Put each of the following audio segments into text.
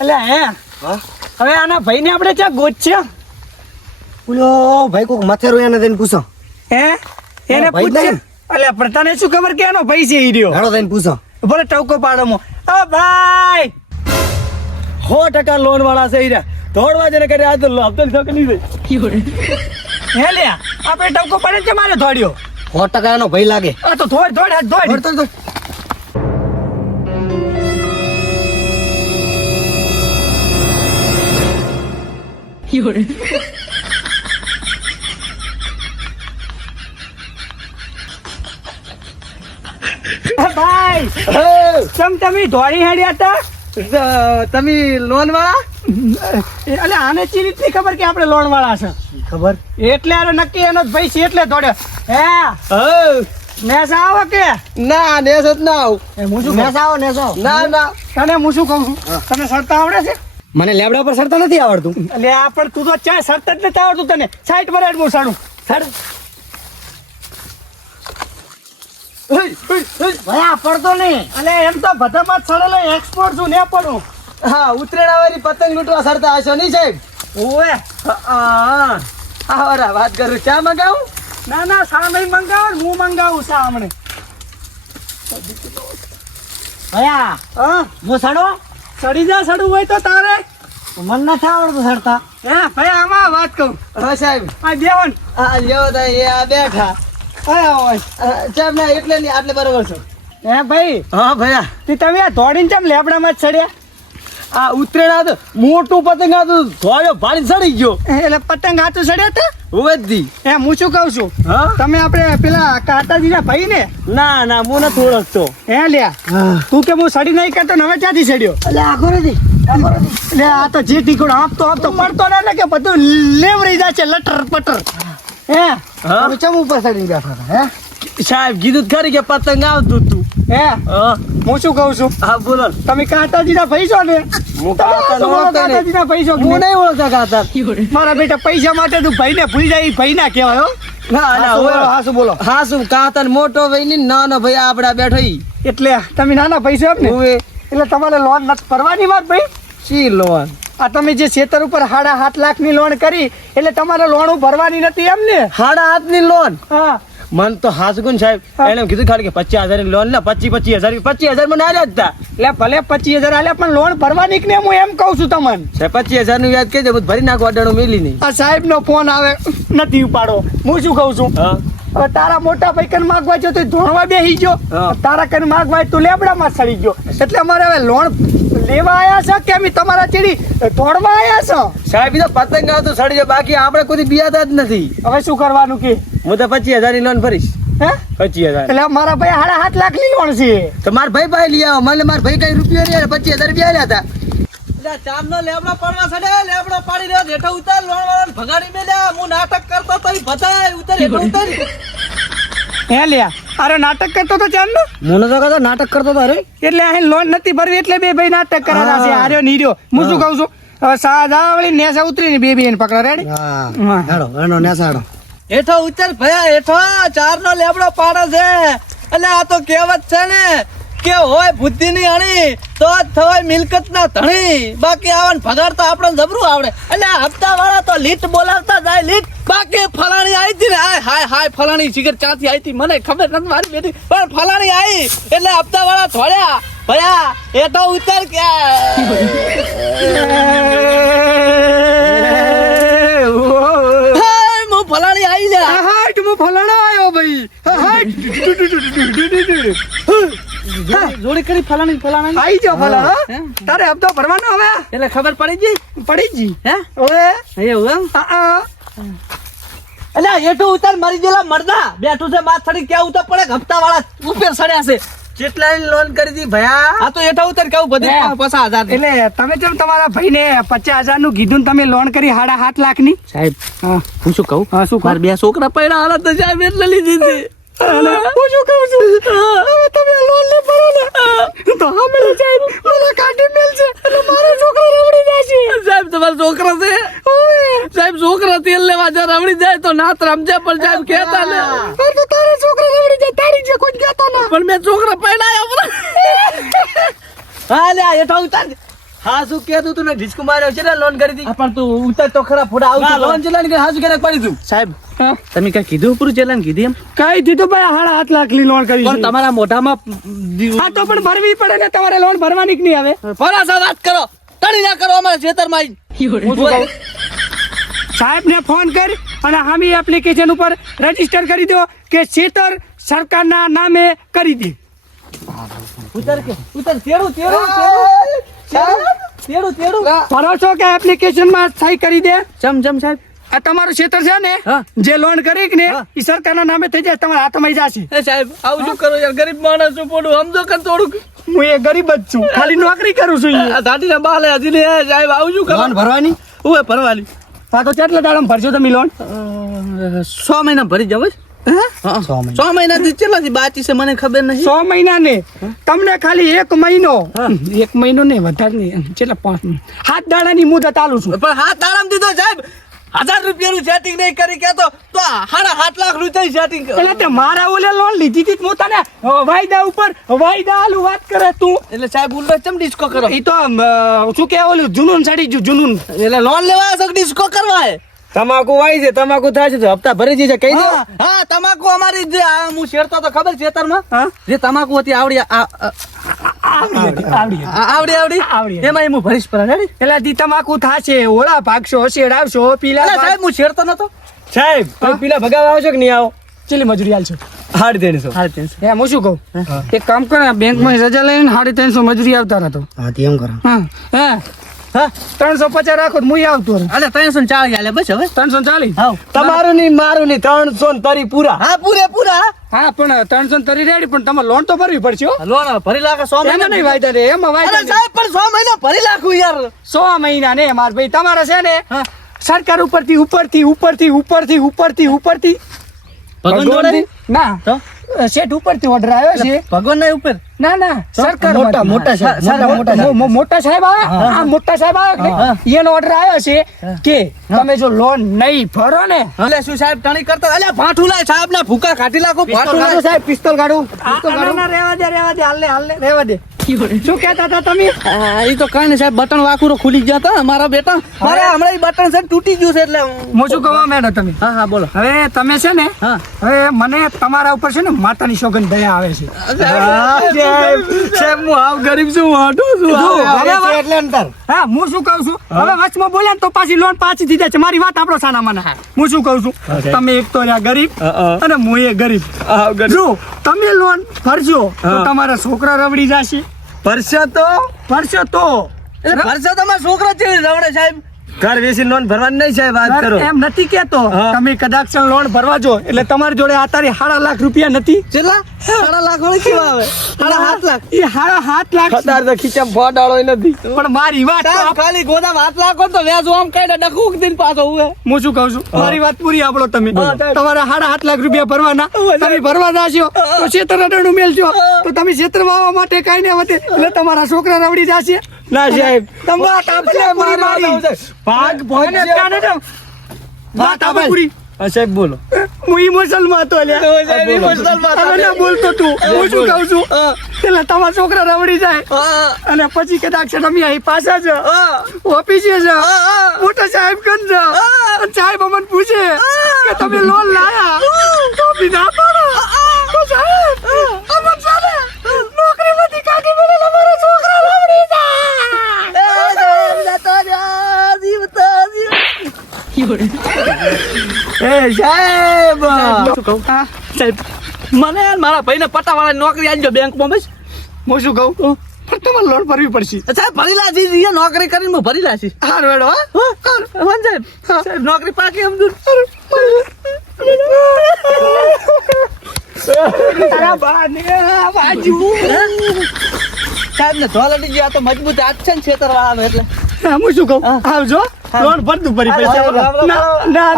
એટલે હે હા હવે આના ભાઈને આપણે ક્યાં ગોચ્યા ઓલો ભાઈ કોક માથેરો એને જઈને પૂછો હે એને ભાઈ પૂછે ને? એટલે પણ તને શું ખબર કે એનો ભાઈ છે ઈ રહ્યો હેડો જઈને પૂછો ભલે ટવકો પાડોમો ઓ ભાઈ 100% લોન વાળા છે ઈ રહ્યા દોડવા જને કરે આ તો હપ્તો થક નહીં હે લે આપણે ટવકો પાડે છે મારે દોડ્યો 100% એનો ભાઈ લાગે આ તો દોડ હાથ દોડ તો ભાઈ ચમ તમે દોડી હાડ્યા હતા તમે લોન વાળા એટલે આને ચી રીતની ખબર કે આપણે લોન વાળા છે ખબર એટલે આનો નક્કી એનો જ ભાઈ છે એટલે દોડ્યો હે મેસ આવો કે ના નેસ જ ના આવ એ હું શું નેસ આવો નેસ આવો ના ના તને હું શું કહું છું તને સરતા આવડે છે મને લેબડા પર સરતા નથી આવડતું એટલે આ પણ તું તો ચા સરતા જ નથી આવડતું તને સાઈડ પર હેડ હું સાડું સાડું ભયા પડતો નહીં એટલે એમ તો બધામાં જ સડેલો એક્સપોર્ટ છું ને પડું હા ઉતરેડા વાળી પતંગ લૂંટવા સરતા હશો નહીં સાહેબ ઓએ આવરા વાત કરું ચા મગાવું ના ના સા નહીં મંગાવો ને હું મંગાવું સા હમણે ભયા હા હું સડો સડી જા સડું હોય તો તારે મને નથી આવડતું સરતા હે ભાઈ આમાં વાત કહું હા સાહેબ આ દેવન આ લ્યો તા એ આ બેઠા આયા હોય સાહેબ ના એટલે નહીં આટલે બરોબર છે હે ભાઈ હા ભયા તે તમે આ દોડીને ચમ લેબડામાં જ ચડ્યા આ ઉતરેડા તો મોટું પતંગ હતું ધોળ્યો ભાડી ચડી ગયો એટલે પતંગ હાથું ચડ્યા હતા ઉવેદી એમ હું શું કહું છું હા તમે આપણે પેલા કાતાજીના ભાઈ ને ના ના હું નથી ઓળખતો હે લ્યા તું કે હું સડી નહીં કરતો ને હવે ક્યાંથી સડ્યો એટલે આખો નથી એટલે આ તો જે ટીકડો આપતો પડતો ને કે બધું લેવરી જાય છે લટર પટર હે તમે ચમ ઉપર ચડીને બેઠા હતા હે સાહેબ કીધું ખરી કે પતંગ આવતું તું હે હું શું કહું છું હા બોલો તમે કાતાજીના ભાઈ છો ને હું કાતાનો ઓળખતો નહીં. કાતાજીના ભાઈ છો હું નહીં ઓળખતા કાતા મારા બેટા પૈસા માટે તું ભાઈને ભૂલી જાય ભાઈ ના કહેવાય હો ના ના હાસુ બોલો, ઓળખ. હાસુ બોલો. હાસુ કાતા મોટો ભાઈ ની નાનો ભાઈ આપડા બેઠો ઈ એટલે તમે નાના પૈસા આપ ને ઉવે એટલે તમારે લોન નથી ભરવાની વાત ભાઈ શી લોન આ તમે જે ખેતર ઉપર 7.5 લાખની લોન કરી એટલે તમારે લોન ભરવાની નથી એમ ને હાડા હાથની લોન હા મન તો હાસગુન સાહેબ હા. એને કીધું ખાલી કે 50,000 ની લોન ને 25,000 મને આલ્યા જ તા એટલે ભલે 25,000 આલ્યા પણ લોન ભરવાની કે ને હું એમ કહું છું તમને સાહેબ 25,000 નું વ્યાજ કહેજો હું ભરી નાખું અડાણું મેલી નહીં આ સાહેબ નો ફોન આવે નથી ઉપાડો હું શું કહું છું હા હવે તારા મોટા ભાઈ કન માગવા જો તો ધોણવા બેહી ગયો હા. તારા કન માગવા તું લેબડામાં સડી ગયો એટલે અમારે હવે લોન લેવા આયા છે કે અમે તમારા ચીડી ધોણવા આયા છો સાહેબ ઈ તો પતંગ આવતું સડી જાય બાકી આપણે કોઈ બિયાતા જ નથી હવે શું કરવાનું કે હું તો 25,000 ની લોન ભરીશ હે 25,000 એટલે મારા ભાઈ 7.5 લાખ ની લોન છે તો મારા ભાઈ પાસે લઈ આવો મને મારા ભાઈ કઈ રૂપિયો નહીં 25,000 રૂપિયા આલ્યા હતા ચામનો લેબડો પડવા સડે લેબડો પાડી રહ્યો હેઠો ઉતાર લોન વાળાને ભગાડી મેલ્યા હું નાટક કરતો તો ઈ બધાય ઉતાર હેઠો ઉતાર હે લ્યા અરે નાટક કરતો તો ચાલ ને મને તો કહેતો નાટક કરતો તો અરે એટલે અહીં લોન નથી ભરવી એટલે બે ભાઈ નાટક કરાના છે હાર્યો નીર્યો હું શું કહું છું હવે સાદાવળી નેસા ઉતરીને બે બેન પકડા રેડી હા હેડો એનો નેસાડો હેઠો ઉતાર ભયા હેઠો ચાર નો લેબડો પાડે છે એટલે આ તો કહેવત છે ને કે હોય બુદ્ધિ ની અણી તો જ થવાય મિલકત ના ધણી બાકી આવન ભગાડતા આપણે જબરું આવડે એટલે હપ્તા વાળા તો લીટ બોલાવતા જાય લીટ બાકી ફલાણી આવી હતી ને હાય હાય હાય ફલાણી સિગરેટ ચાથી આવી હતી મને ખબર નથી મારી બેટી પણ ફલાણી આવી એટલે હપ્તા વાળા ધોળ્યા ભયા હેઠો ઉતાર કે હું ફલાણી આવી જાય હાટ હું ફલાણા આવ્યો ભાઈ જોડી કરી ફલાણી ફલાણી આવી જાઓ ફલાણા તારે હપ્તો ભરવાનો હવે એટલે ખબર પડી ગઈ પડી જી હે હવે એવું એમ એટલે હેઠું ઉતાર મરી ગયેલા મરદા બેઠું છે માથ થડી ક્યાં ઉતાર પડે હપ્તા વાળા ઉપર સડ્યા છે કેટલા લોન કરી દી ભયા આ તો હેઠા ઉતાર કેવું બધું 50,000 એટલે તમે જેમ તમારા ભાઈને 50,000 નું કીધું ને તમે લોન કરી 7.5 લાખ ની સાહેબ હા હું શું કહું હા શું મારા બે છોકરા પૈડા હાલત તો સાહેબ એટલે લીધી હતી હું શું કહું છું હવે તમે આ લોન ને ભરો ને તો અમે સાહેબ મને કાઢી મેલશે એટલે મારો છોકરો રવડી જશે સાહેબ તમારા છોકરા છે સાહેબ છોકરા તેલ લેવા જા રવડી જાય તો નાત રમજે પણ સાહેબ કહેતા ને તો તારો છોકરો રવડી જાય તારી જે કોઈ કહેતો ના પણ મેં છોકરા પૈડા હા લે હેઠા ઉતાર હા શું કહેતું તું ને ડિસ્કો માર્યો છે ને લોન કરી હતી પણ તું ઉતર તો ખરા ફોડા ના, આવું લોન ચલાની કે હાસુ ક્યારેક પડી તું સાહેબ હા? તમે કઈ કીધું પૂરું ચેલાન કીધી એમ કઈ દીધું ભાઈ 7.5 લાખની લોન કરી પણ છે. તમારા મોઢામાં હા તો પણ ભરવી પડે ને તમારે લોન ભરવાની જ નહીં આવે. ફરાસા વાત કરો તણી ના કરો અમારા ખેતરમાં હું શું કહું? સાહેબને ફોન કર અને હામી એપ્લિકેશન ઉપર રજીસ્ટર કરી દો કે ખેતર સરકારના નામે કરી દે. ઉતર તેડું ભરો છો કે એપ્લિકેશનમાં સહી કરી દે. ચમ સાહેબ આ તમારું ખેતર છે ને હા. જે લોન કરી કે ને હા. એ સરકારના નામે થઈ જાય તમારા હાથમાં જશે. એ સાહેબ આવું શું કરો યાર ગરીબ માણસ છું પોડું સમજો કે થોડુંક હું એ ગરીબ જ છું, ખાલી નોકરી કરું છું. આ દાઢીના બાલે હજી ને સાહેબ આવું શું કરો લોન ભરવાની ઓય ભરવાની હા તો કેટલા દાડામાં ભરશો તમે લોન? 6 મહિના ભરી જાવ 6 મહિનાથી કેટલાથી બાકી છે મને ખબર નહીં 6 મહિના ને તમને ખાલી 1 મહિનો 1 મહિનો ને વધારે નહીં કેટલા 5 7 દાડાની મુદત આલું છું. પણ હાથ આરામ દીધો સાહેબ 1000 રૂપિયાનું સેટિંગ નહીં કરી કે તો 7.5 લાખ રૂપિયા સેટિંગ એટલે તે મારા ઓલે લોન લીધી હતી હું તને વાયદા ઉપર વાયદા આલું વાત કરે તું. એટલે સાહેબ ઉલ્લો ચમ ડિસ્કો કરો એ તો શું કે ઓલું જુનૂન ચડી ગયું જુનૂન. એટલે લોન લેવા છો ડિસ્કો કરવા હે તમાકુ વાય છે તમાકુ થાય છે તો હપ્તા ભરી જશે કહી દો હા તમાકુ અમારી જે હું શેરતો તો ખબર ખેતરમાં હા? જે તમાકુ હતી આવડી આવડી. એમાં હું ભરીશ પર રેડી એટલે દી તમાકુ થાશે ઓળા ભાગશો શેડાવશો પીલા સાહેબ હું શેરતો નતો સાહેબ હા? તમે પેલા ભગાવા આવશો કે નહીં આવો ચેલી મજૂરી આલશો? 350 હું શું કહું એક કામ કર બેંકમાં રજા લઈને 350 મજૂરી આવતા રહેતો. હા તેમ કરો હા હા હા 350 રાખો તો હું આવતો રહું. અલે 340 આલે બસ હવે 340 હાવ તમારું નહીં મારું નહીં 330 પૂરા હા પૂરેપૂરા હા પણ 330 રેડી પણ તમારે લોન તો ભરવી પડશે હો. લોન ભરી લાગે 100 એમાં મહિના નહીં વાયદા રે એમાં અરે વાયદા નહીં. સાહેબ પણ 100 મહિના ભરી લાખું યાર 100 મહિના ને માર ભાઈ તમારે છે ને હા. સરકાર ઉપરથી ભગવાન જોડે ના તો શેઠ ઉપરથી ઓર્ડર આવ્યો છે. ભગવાન ના ઉપર ના સરકાર મોટા સાહેબ મોટા સાહેબ આવે આ મોટા સાહેબ આવે કે એનો ઓર્ડર આવ્યો છે કે તમે જો લોન નહીં ભરો ને અલે શું સાહેબ ટણી કરતા અલે ભાઠું લાય સાહેબ ના ભૂકા કાઢી લાખો ભાઠું લાય સાહેબ પિસ્તોલ કાઢું રેવા દે હાલ રેવા દે શું કહેતા હતા તમે? એ તો કઈ ને સાહેબ બટન વાકુરો ખુલી ગયા હતા મારા બેટા મારા હમણાં ઈ બટન છે તૂટી ગયું છે એટલે હું શું કહવા માંડો તમે? હા બોલો હવે તમે છે ને હા હવે મને તમારા ઉપર છે ને માતાની સોગંદ દયા આવે છે. સાહેબ હું આવ ગરીબ છું વાટો છું જો, આવે હવે છે એટલે અંતર હા હું શું કહું છું હવે વચમાં બોલ્યા ને તો પાછી લોન પાછી થઈ જાય છે. મારી વાત આપણો સાના મને હું શું કહું છું તમે એક તો રહ્યા ગરીબ અને હું એ ગરીબ. જો તમે લોન ભરજો તો તમારા છોકરા રવડી જશે. ભરશો તો ભરશો તો એટલે ભરસો તમારા છોકરા જેવી રવડે સાહેબ ઘર વેચી લોન ભરવાની નહીં સાહેબ વાત કરો એમ નથી કેતો હા. તમે કદાચ લોન ભરવા જો એટલે તમારી જોડે આતારી 7.5 લાખ રૂપિયા નથી. કેટલા 7.5 લાખ વાળી કેવા આવે 7.5 લાખ એ 7.5 લાખ ખતાર તો ખીચામાં ફોડાળો નથી પણ મારી વાત તો સાહેબ ખાલી ગોદામ 7 લાખ હોય તો વ્યાજ આમ કઈ ડખુક દિન પાછો હુએ હું શું કહું છું મારી વાત પૂરી આપણો તમે હા, સાહેબ. તમારા 7.5 લાખ રૂપિયા ભરવાના તમે ભરવા જાશો તો ક્ષેત્ર અડાણું મેલશો તો તમે ક્ષેત્રમાં આવવા માટે કાંઈ ના વધે એટલે તમારા છોકરા રવડી જશે. ના સાહેબ તમે વાત આપણે પૂરી મારી. ભાગ અને ત્યાં ને ત્યાં વાત આપણે પૂરી. હા સાહેબ બોલો હું ઇમોશનલ માં હતો લ્યા. સાહેબ, emotional માં હતો. હવે ના બોલતો તું હું શું કહું છું એટલે તમારા છોકરા રવડી જાય અને પછી કદાચ તમે અહીં પાછા છો ઓફિસે છો મોટા સાહેબ કન છો અને સાહેબ અમને પૂછે કે તમે લોન લાયા તો બી ના પાડો તો સાહેબ અમન સાહેબ નોકરીમાંથી કાઢી મેળે અમારા છોકરા રવડી એ સાહેબ જાય. સાહેબ મને યાર મારા ભાઈને પટાવાળા નોકરી આલજો બેંકમાં બસ હું શું કહું પણ તમારે લોન ભરવી પડશે. સાહેબ ભરી લાશી એ નોકરી કરીને હું ભરી લાશી હારું હેડો હા સાહેબ સાહેબ નોકરી પાકી એમ દૂર તારા બાને બાજુ સાહેબ ને ધોલ અડી ગયા તો મજબૂત હાથ છે ને છેતર વાળાનો એટલે હું શું કહું આવજો લોન ભરતું ભરી પૈસા ના ના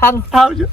સારું આવજો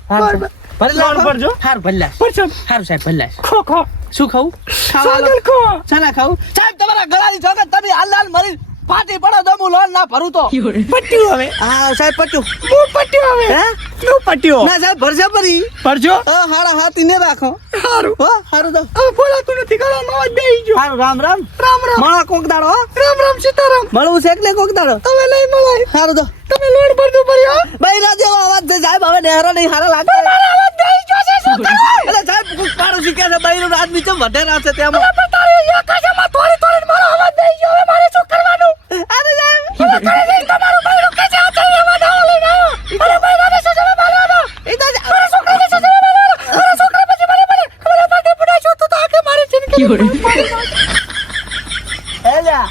ભરી લોન ભરજો સારું ભરી લાશ પરસો સારું સાહેબ ભરી લાશ ખો ખો શું ખાવું સાગર ખો ચાલા ખાવું સાહેબ તમારા ગળાની ચોકત તમે હાલ હાલ મરી ફાટી પડો તો હું લોન ના ભરું તો પટ્યું હવે હા સાહેબ પટ્યું હું પટ્યું હવે હે હું પટ્યો ના સાહેબ ભરશે પરી પરજો હારા હાથી ને રાખો હારું હો હારું તો હવે બોલાતું નથી ગળામાં અવાજ બેહી ગયો હારું રામ રામ રામ રામ મળો કોક દાડો હો. રામ રામ સીતારામ મળવું છે એટલે કોક દાડો હવે નહીં મળાય હારું તો તમે લોન ભરતું ભર્યો બૈરા જેવો અવાજ છે સાહેબ હવે નેહરો નહીં હારા લાગતા મારા અવાજ બેહી ગયો છે શું કરું એટલે સાહેબ કોક પાડોશી કહે છે બૈરું આદમી ચમ વધેરા છે તેમાં હવે તારી આકાશમાં થોડી થોડી મારો અવાજ બેહી ગયો હવે મારે શું કરવાનું અરે સાહેબ હવે કરે છે તમારું બૈરું કે છે આ ચાલી અવાજ આવો લઈને આવ્યો અરે બૈરાને શું જવાબ આલ્યો એ તો મારા છોકરાને શું જવાબ આલ્યો મારા છોકરા પછી મને માથે પડાશો તો આખે મારી જિંદગી એલા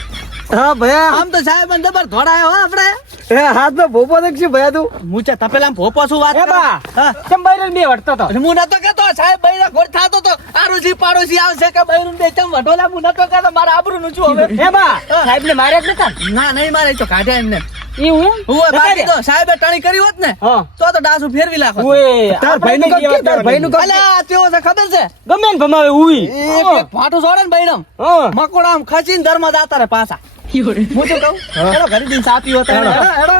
હા ભયા આમ તો સાહેબ અંદર પર ધોડાયો હો આપણે એ હાથમાં ભોપો દેખ છે ભયા તું મુચા તપેલા ભોપો શું વાત એ કરે? બા હા. કેમ બૈરન બે વટતો તો હું નતો કેતો સાહેબ બૈરા ઘોડ થાતો તો આરુસી પાડોશી આવશે કે બૈરું બે ચમ વઢોલા હું નતો કેતો મારા આબરૂ નું છું હવે એ બા સાહેબ ને માર્યા જ નતા ના નહીં મારે તો કાઢ્યા એમને એવું એમ હું બાકી તો સાહેબે ટણી કરી હોત ને હા તો ડાસુ ફેરવી લાખો ઓય તાર ભાઈનું કામ કે તાર ભાઈનું કામ અલા તેવો છે ખબર છે ગમે ને ભમાવે ઉઈ એક ફાટું છોડે ને બૈરમ હા મકોડા આમ ખસીને ધર્મ જાતા રે પાછા હું તો કહું હેડો ઘરે દિન સાપી હોતા હેડો